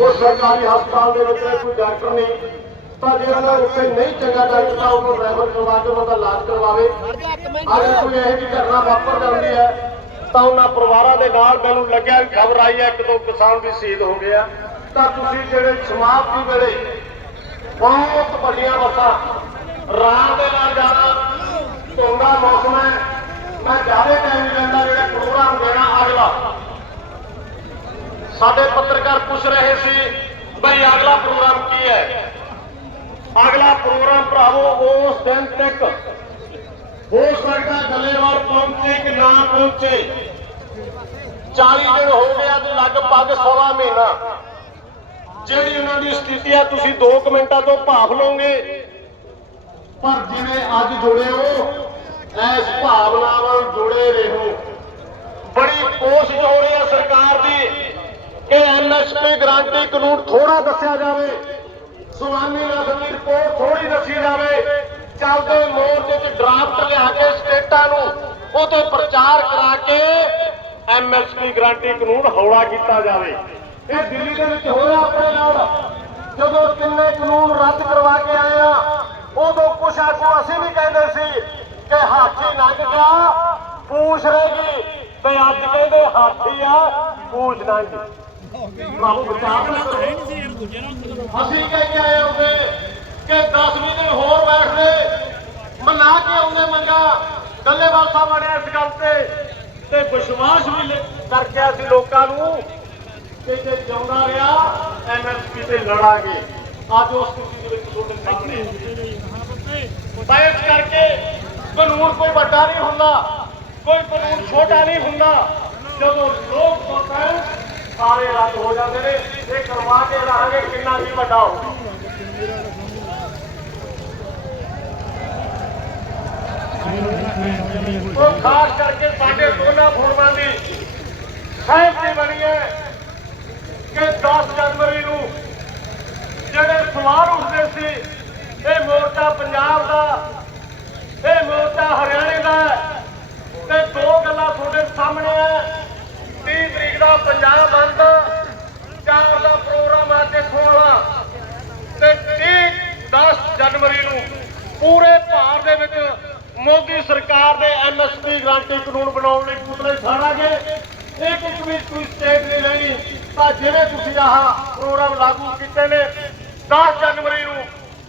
ਉਹ ਸਰਕਾਰੀ ਹਸਪਤਾਲ ਦੇ ਵਿੱਚ ਕੋਈ ਡਾਕਟਰ ਨਹੀਂ, ਤਾਂ ਜੇ ਉਹਨਾਂ ਉੱਤੇ ਨਹੀਂ ਚੰਗਾ ਡਾਕਟਰ ਤਾਂ ਉਹਨੂੰ ਰੈਫਰ ਕਰਵਾ ਕੇ ਉਹਦਾ ਇਲਾਜ ਕਰਵਾਵੇ। ਅਗਰ ਕੋਈ ਇਹੋ ਜਿਹੀ ਘਟਨਾ ਵਾਪਰ ਜਾਂਦੀ ਹੈ, ਤਾਂ ਉਹਨਾਂ ਪਰਿਵਾਰਾਂ ਦੇ ਨਾਲ ਮੈਨੂੰ ਲੱਗਿਆ ਵੀ ਖਬਰ ਆਈ ਹੈ, ਇੱਕ ਦੋ ਕਿਸਾਨ ਵੀ ਸ਼ਹੀਦ ਹੋ ਗਏ ਆ। ਤਾਂ ਤੁਸੀਂ ਜਿਹੜੇ ਸਮਾਪਤੀ ਵੇਲੇ ਬਹੁਤ ਵੱਡੀਆਂ ਬੱਸਾਂ ਰਾਤ ਦੇ ਨਾਲ ਜਾਣਾ ਧੁੰਦਾ ਮੌਸਮ ਹੈ ਮੈਂ ਜ਼ਿਆਦਾ ਟਾਈਮ ਨਹੀਂ ਲੈਂਦਾ ਜਿਹੜਾ ਪ੍ਰੋਗਰਾਮ ਦੇਣਾ ਅਗਲਾ ਸਾਡੇ ਪੱਤਰਕਾਰ ਪੁੱਛ ਰਹੇ ਸੀ ਬਈ ਅਗਲਾ ਪ੍ਰੋਗਰਾਮ ਕੀ ਹੈ? ਅਗਲਾ ਪ੍ਰੋਗਰਾਮ ਭਰਾਵੋ, ਉਸ ਦਿਨ ਤੱਕ ਹੋ ਸਕਦਾ ਗੱਲੇਵਾਲ ਪਹੁੰਚੇ ਕਿ ਨਾ ਪਹੁੰਚੇ। 40 ਦਿਨ ਹੋ ਗਏ ਅੱਜ ਲਗਭਗ ਸਵਾ ਮਹੀਨਾ। ਜਿਹੜੀ ਉਹਨਾਂ ਦੀ ਸਥਿਤੀ ਆ ਤੁਸੀਂ 2 ਮਿੰਟਾਂ ਤੋਂ ਭਾਫ ਲਓਗੇ। ਪਰ ਜਿਵੇਂ ਅੱਜ ਜੁੜੇ ਹੋ ਐਸ ਭਾਵਨਾ ਨਾਲ ਜੁੜੇ ਰਹੋ। ਬੜੀ ਕੋਸ਼ਿਸ਼ ਹੋ ਰਹੀ ਹੈ ਸਰਕਾਰ ਕਿ ਐਮਐਸਪੀ ਗਰੰਟੀ ਕਾਨੂੰਨ ਥੋੜਾ ਦੱਸਿਆ ਜਾਵੇ, ਸੁਨਾਮੀ ਨਸਲ ਦੀ ਰਿਪੋਰਟ ਥੋੜੀ ਦੱਸੀ ਜਾਵੇ, ਚੱਲਦੇ ਮੋਰਚੇ 'ਚ ਡਰਾਫਟ ਲਿਆ ਕੇ ਸਟੇਟਾਂ ਨੂੰ ਉਹ ਪ੍ਰਚਾਰ ਕਰਾ ਕੇ ਐਮਐਸਪੀ ਗਰੰਟੀ ਕਾਨੂੰਨ ਹੌਲਾ ਕੀਤਾ ਜਾਵੇ। ਇਹ ਦਿੱਲੀ ਦੇ ਵਿੱਚ ਹੋਇਆ ਆਪਣੇ ਨਾਲ। ਜਦੋਂ ਕਿੰਨੇ ਕਾਨੂੰਨ ਰੱਦ ਕਰਵਾ ਕੇ ਆਏ ਆ, ਉਦੋਂ ਕੁਛ ਆਗੂ ਅਸੀਂ ਵੀ ਕਹਿੰਦੇ ਸੀ ਕਿ ਹਾਥੀ ਲੰਘ ਗਿਆ, ਪੂਛ ਰਹੇਗੀ ਤੇ ਅੱਜ ਕਹਿੰਦੇ ਹਾਥੀ ਆ, ਪੂਛ ਲੰਘ ਗਈ। ਨਾ ਕਰੋ ਅਸੀਂ ਕਹਿ ਕੇ ਆਏ ਹੁੰਦੇ ਕਿ 10 20 ਦਿਨ ਹੋਰ ਬੈਠਦੇ ਮਨਾ ਕੇ ਆਉਂਦੇ ਮੰਗਾ ਗੱਲੇਵਾਲ ਸਾਹਿਬ ਅੜਿਆ ਇਸ ਗੱਲ ਤੇ। ਤੇ ਵਿਸ਼ਵਾਸ ਵੀ ਕਰਕੇ ਅਸੀਂ ਲੋਕਾਂ ਨੂੰ ਕਿ ਜੇ ਜਿਉਂਦਾ ਰਿਹਾ ਐਮਐਸਪੀ ਤੇ ਲੜਾਂਗੇ। ਅੱਜ ਉਸ ਸਥਿਤੀ ਦੇ ਵਿੱਚ ਤੁਹਾਡੇ ਸਾਹਮਣੇ ਬਹਿਸ ਕਰਕੇ ਕਾਨੂੰਨ ਕੋਈ ਵੱਡਾ ਨਹੀਂ ਹੁੰਦਾ ਕੋਈ ਕਾਨੂੰਨ ਛੋਟਾ ਨਹੀਂ ਹੁੰਦਾ। ਜਦੋਂ ਲੋਕ ਸੋਚਦੇ ਸਾਰੇ ਰੱਦ ਹੋ ਜਾਂਦੇ ਨੇ। ਇਹ ਕਰਵਾ ਕੇ ਰਹਾਂਗੇ ਕਿੰਨਾ ਵੀ ਵੱਡਾ ਹੋਊਗਾ ਉਹ ਖਾਸ ਕਰਕੇ ਸਾਡੇ ਦੋਨਾਂ ਫੋਰਮਾਂ ਦੀ ਸਹਿਮਤੀ ਬਣੀ ਹੈ ਕਿ 10 ਜਨਵਰੀ ਨੂੰ ਜਿਹੜੇ ਸਵਾਲ ਉੱਠਦੇ ਸੀ ਇਹ ਮੋਰਚਾ ਪੰਜਾਬ ਦਾ ਇਹ ਮੋਰਚਾ ਹਰਿਆਣੇ ਦਾ ਹੈ ਤੇ ਦੋ ਗੱਲਾਂ ਤੁਹਾਡੇ ਸਾਹਮਣੇ ਹੈ 30 ਤਰੀਕ ਦਾ ਪੰਜਾਬ ਬੰਦ ਚਾਰ ਦਾ ਪ੍ਰੋਗਰਾਮ ਅੱਜ ਇੱਥੋਂ ਵਾਲਾ ਤੇ 30 10 ਜਨਵਰੀ ਨੂੰ ਪੂਰੇ ਭਾਰਤ ਦੇ ਵਿੱਚ ਮੋਦੀ ਸਰਕਾਰ ਦੇ ਐਮਐਸਪੀ ਗਰੰਟੀ ਕਾਨੂੰਨ ਬਣਾਉਣ ਲਈ ਪੁਤਲੇ ਸਾੜਾਂਗੇ ਇੱਕ ਇੱਕ ਵੀ ਕੋਈ ਸਟੇਟ ਨਹੀਂ ਲੈਣੀ। ਤਾਂ ਜਿਵੇਂ ਤੁਸੀਂ ਆਹ ਪ੍ਰੋਗਰਾਮ ਲਾਗੂ ਕੀਤੇ ਨੇ 10 ਜਨਵਰੀ ਨੂੰ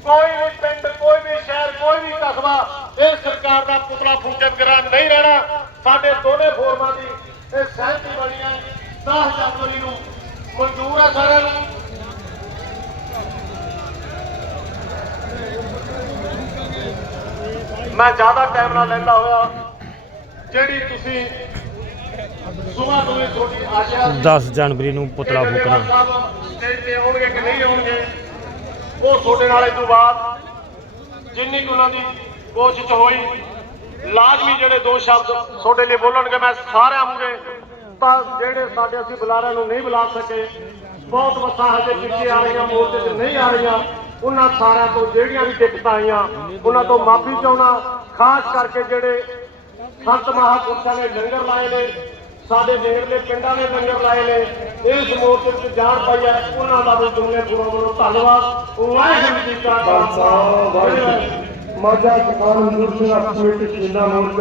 ਕੋਈ ਵੀ ਪਿੰਡ, ਕੋਈ ਵੀ ਸ਼ਹਿਰ, ਕੋਈ ਵੀ ਕਸਬਾ ਇਹ ਸਰਕਾਰ ਦਾ ਪੁਤਲਾ ਫੂਕਣ ਗਰਾ ਨਹੀਂ ਰਹਿਣਾ। ਸਾਡੇ ਦੋਨੇ ਫੋਰਮਾਂ ਦੀ ਇਹ ਸਹਿਮਤੀ ਬਣੀ ਹੈ। 10 ਜਨਵਰੀ ਨੂੰ ਮਨਜ਼ੂਰ ਹੈ ਸਾਰਿਆਂ ਨੂੰ। ਮੈਂ ਜ਼ਿਆਦਾ ਟਾਈਮ ਨਾ ਲੈਂਦਾ ਹੋਇਆ ਜਿਹੜੀ ਤੁਸੀਂ ਸੁਬਾਹ ਤੋਂ ਹੀ ਤੁਹਾਡੀ ਆਸ਼ਾ 10 ਜਨਵਰੀ ਨੂੰ ਪੁਤਲਾ ਫੂਕਣਾ। ਸਟੇਜ ਤੇ ਆਉਣਗੇ ਕਿ ਨਹੀਂ ਆਉਣਗੇ ਉਹ ਤੁਹਾਡੇ ਨਾਲ ਇਸ ਤੋਂ ਬਾਅਦ ਜਿੰਨੀ ਕੁ ਉਹਨਾਂ ਦੀ ਕੋਸ਼ਿਸ਼ ਹੋਈ ਲਾਜ਼ਮੀ ਜਿਹੜੇ ਦੋ ਸ਼ਬਦ ਤੁਹਾਡੇ ਲਈ ਬੋਲਣਗੇ ਮੈਂ ਸਾਰਿਆਂ ਮੂਰੇ ਤਾਂ ਜਿਹੜੇ ਸਾਡੇ ਅਸੀਂ ਬੁਲਾਰਿਆਂ ਨੂੰ ਨਹੀਂ ਬੁਲਾ ਸਕੇ ਬਹੁਤ ਬੱਸਾਂ ਹਜੇ ਪਿੱਛੇ ਆ ਰਹੀਆਂ ਮੋਰਚੇ 'ਚ ਨਹੀਂ ਆ ਰਹੀਆਂ। ਉਹਨਾਂ ਸਾਰਿਆਂ ਤੋਂ ਜਿਹੜੀਆਂ ਵੀ ਦਿੱਕਤਾਂ ਆਈਆਂ, ਉਹਨਾਂ ਤੋਂ ਮਾਫੀ ਚਾਹੁੰਦਾ, ਖਾਸ ਕਰਕੇ ਜਿਹੜੇ ਸੰਤ ਮਹਾਪੁਰਸ਼ਾਂ ਨੇ ਲੰਗਰ ਲਾਏ ਨੇ, ਸਾਡੇ ਨੇੜਲੇ ਪਿੰਡਾਂ ਨੇ ਲੰਗਰ ਲਾਏ ਨੇ ਇਸ ਮੋਰਚੇ ਵਿੱਚ ਜਾਣ ਪਾਈ ਹੈ, ਉਹਨਾਂ ਦਾ ਵੀ ਜੁਮਲੇ ਪੂਰਾ ਵੱਲੋਂ ਧੰਨਵਾਦ। ਵਾਹਿਗੁਰੂ ਜੀ ਕਾ ਖਾਲਸਾ। ਵਾਹਿਗੁਰੂ ਮਾਝਾ ਕਿਸਾਨ ਮਜ਼ਦੂਰ ਕਮੇਟੀ ਸ਼ਿੰਦਾ ਮੋਰਚਾ